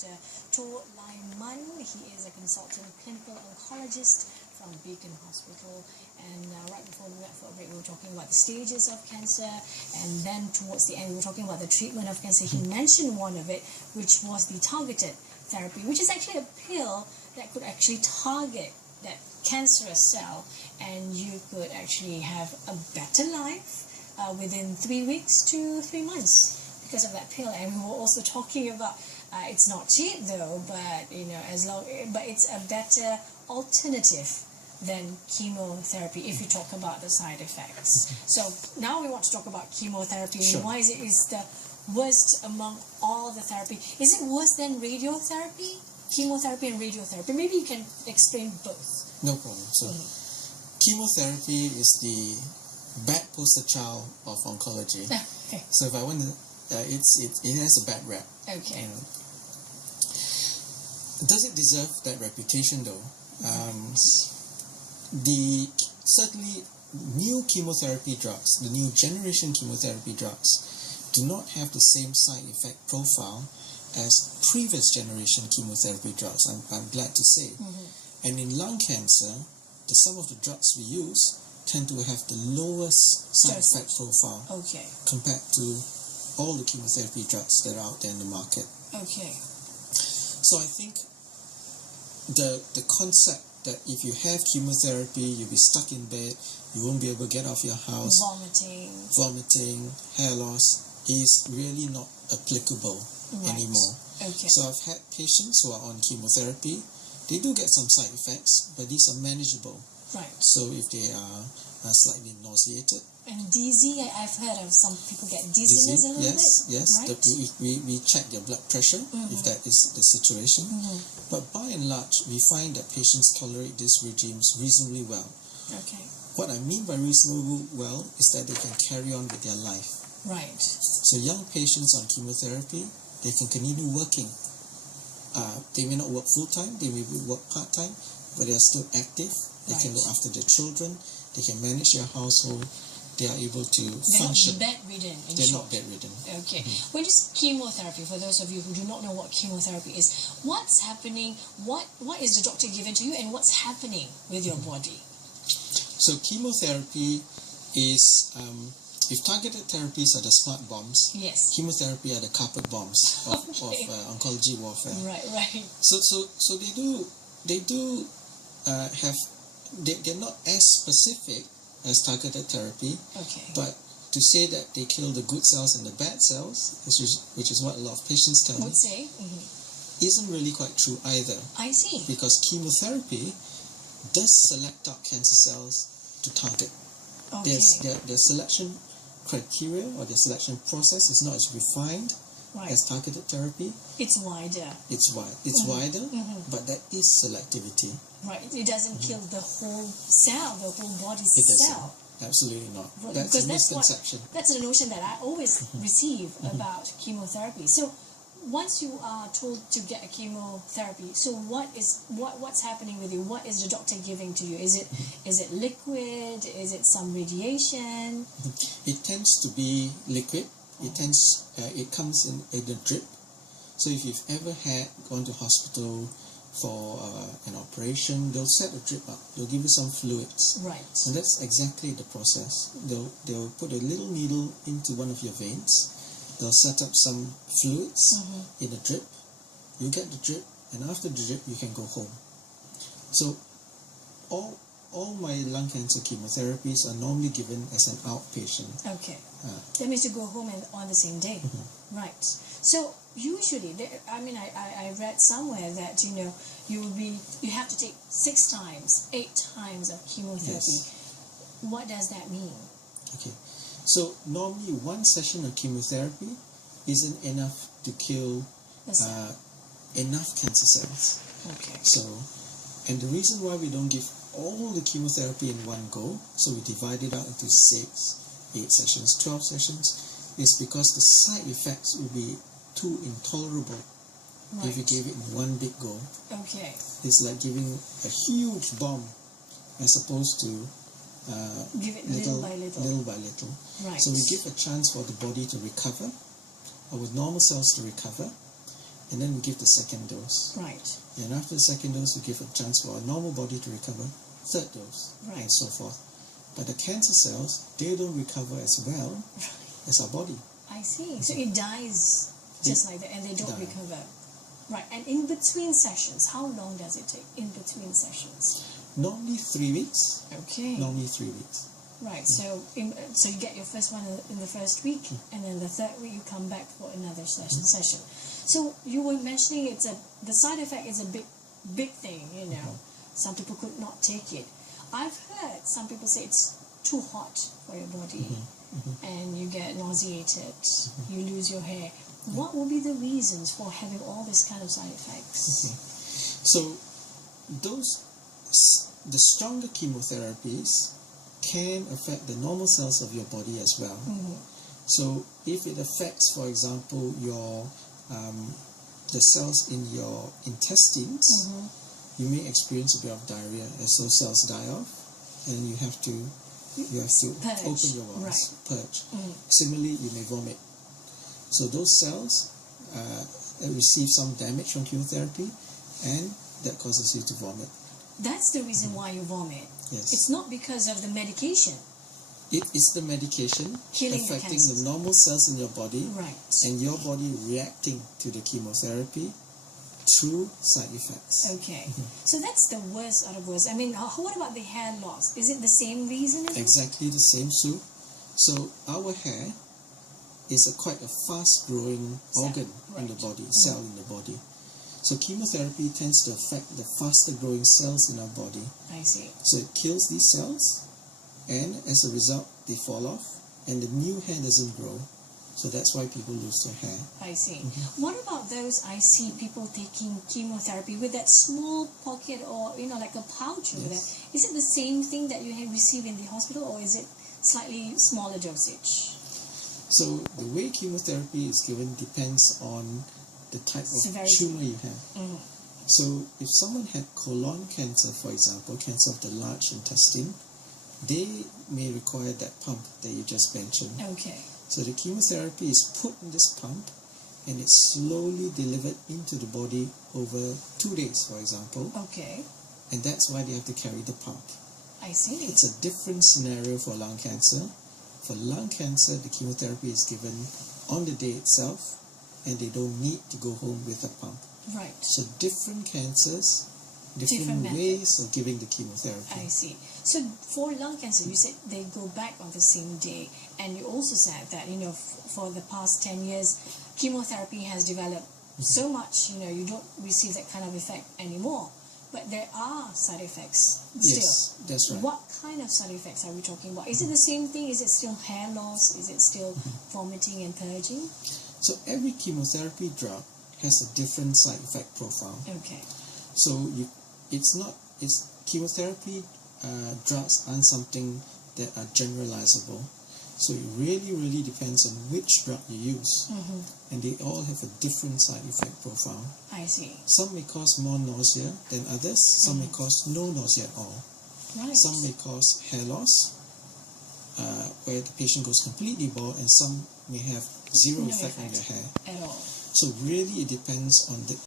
Dr. Tor Lai-Man. He is a consultant clinical oncologist from Beacon Hospital. And right before we went for a break, we were talking about the stages of cancer, and then towards the end, we were talking about the treatment of cancer. He mentioned one of it, which was the targeted therapy, which is actually a pill that could actually target that cancerous cell, and you could actually have a better life within 3 weeks to 3 months because of that pill. And we were also talking about it's not cheap though, but but it's a better alternative than chemotherapy if you talk about the side effects. So now we want to talk about chemotherapy. Sure. And why is it the worst among all the therapy? Is it worse than radiotherapy? Chemotherapy and radiotherapy? Maybe you can explain both. No problem. So, chemotherapy is the bad poster child of oncology. Okay. So if I want to, it has a bad rap. Okay. Does it deserve that reputation though? Certainly new chemotherapy drugs, the new generation chemotherapy drugs, do not have the same side effect profile as previous generation chemotherapy drugs. I'm glad to say. And in lung cancer, some of the drugs we use tend to have the lowest side effect profile compared to all the chemotherapy drugs that are out there in the market. Okay. So I think the concept that if you have chemotherapy, you'll be stuck in bed, you won't be able to get off your house, vomiting, hair loss, is really not applicable anymore. Okay. So I've had patients who are on chemotherapy. They do get some side effects, but these are manageable. Right. So if they are slightly nauseated. And dizzy, I've heard of some people get dizziness a little bit. Yes. Right? We check their blood pressure if that is the situation. But by and large, we find that patients tolerate these regimes reasonably well. Okay. What I mean by reasonably well is that they can carry on with their life. Right. So young patients on chemotherapy, they can continue working. They may not work full-time, they may work part-time, but they are still active. They can look after their children, they can manage their household, they are able to function. They're not bedridden. They're not bedridden. Okay. When you say chemotherapy, for those of you who do not know what chemotherapy is, what's happening, what is the doctor giving to you, and what's happening with your body? So chemotherapy is, if targeted therapies are the smart bombs, chemotherapy are the carpet bombs of oncology warfare. Right. So they do have, they're not as specific as targeted therapy, but to say that they kill the good cells and the bad cells, which is what a lot of patients tell me, isn't really quite true either. I see. Because chemotherapy does select out cancer cells to target. Their selection criteria or their selection process is not as refined as targeted therapy. It's wider. It's wider, but that is selectivity. Right. It doesn't kill the whole cell, the whole body's cell. Absolutely not. Right. That's a misconception. That's the notion that I always receive about chemotherapy. So once you are told to get a chemotherapy, so what's happening with you? What is the doctor giving to you? Is it liquid? Is it some radiation? It tends to be liquid. It comes in a drip. So if you've ever gone to hospital for an operation, they'll set a drip up. They'll give you some fluids. Right. And that's exactly the process. They'll put a little needle into one of your veins. They'll set up some fluids in a drip. You get the drip, and after the drip, you can go home. So all my lung cancer chemotherapies are normally given as an outpatient. Okay. That means you go home on the same day. Right. So usually, I read somewhere that you have to take 6 times, 8 times of chemotherapy. What does that mean? Okay. So normally one session of chemotherapy isn't enough to kill enough cancer cells. Okay. So, and the reason why we don't give all the chemotherapy in one go, so we divide it out into 6, 8 sessions, 12 sessions, is because the side effects will be too intolerable if you give it in one big go. Okay. It's like giving a huge bomb as opposed to give it little by little. Right. So we give a chance for the body to recover, or with normal cells to recover, and then we give the second dose. Right. And after the second dose, we give a chance for our normal body to recover, third dose, Right. and so forth. But the cancer cells, they don't recover as well as our body. I see. So it dies just like that, and they don't die. recover. Right. And in between sessions, how long does it take in between sessions? Normally 3 weeks. Okay. Normally 3 weeks. Right. So so you get your first one in the first week, and then the third week you come back for another session. So you were mentioning the side effect is a big thing. You know, some people could not take it. I've heard some people say it's too hot for your body, and you get nauseated. You lose your hair. What will be the reasons for having all this kind of side effects? So the stronger chemotherapies can affect the normal cells of your body as well. So if it affects, for example, your the cells in your intestines, you may experience a bit of diarrhea as those cells die off, and you have to Purge. open your lungs, Right. purge. Similarly, you may vomit. So those cells receive some damage from chemotherapy, and that causes you to vomit. That's the reason why you vomit. Yes. It's not because of the medication. It is the medication Killing the affecting cancers. the normal cells in your body, Right. and your body reacting to the chemotherapy through side effects. Okay. So that's the worst out of worst. I mean, what about the hair loss? Is it the same reason as well? Exactly the same, Sue. So our hair is quite a fast-growing organ in the body, cell in the body. So chemotherapy tends to affect the faster-growing cells in our body. I see. So it kills these cells, and as a result, they fall off, and the new hair doesn't grow. So that's why people lose their hair. I see. What about those I see people taking chemotherapy with that small pocket or, like a pouch over there? Is it the same thing that you receive in the hospital, or is it slightly smaller dosage? So the way chemotherapy is given depends on the type of Severity. tumor you have. So if someone had colon cancer, for example, cancer of the large intestine, they may require that pump that you just mentioned. Okay. So the chemotherapy is put in this pump, and it's slowly delivered into the body over 2 days, for example. Okay. And that's why they have to carry the pump. I see. It's a different scenario for lung cancer. For lung cancer, the chemotherapy is given on the day itself, and they don't need to go home with a pump. Right. So different cancers, different methods. ways of giving the chemotherapy. I see. So for lung cancer, you said they go back on the same day, and you also said that for the past 10 years, chemotherapy has developed so much. You don't receive that kind of effect anymore, but there are side effects still. Yes, that's right. What kind of side effects are we talking about? Is it the same thing? Is it still hair loss? Is it still vomiting and purging? So every chemotherapy drug has a different side effect profile. Okay. So chemotherapy drugs aren't something that are generalizable. So it really, really depends on which drug you use. And they all have a different side effect profile. I see. Some may cause more nausea than others. Some may cause no nausea at all. Right. Some may cause hair loss, where the patient goes completely bald, and some may have zero No effect on effect their hair. at all. So really it depends on the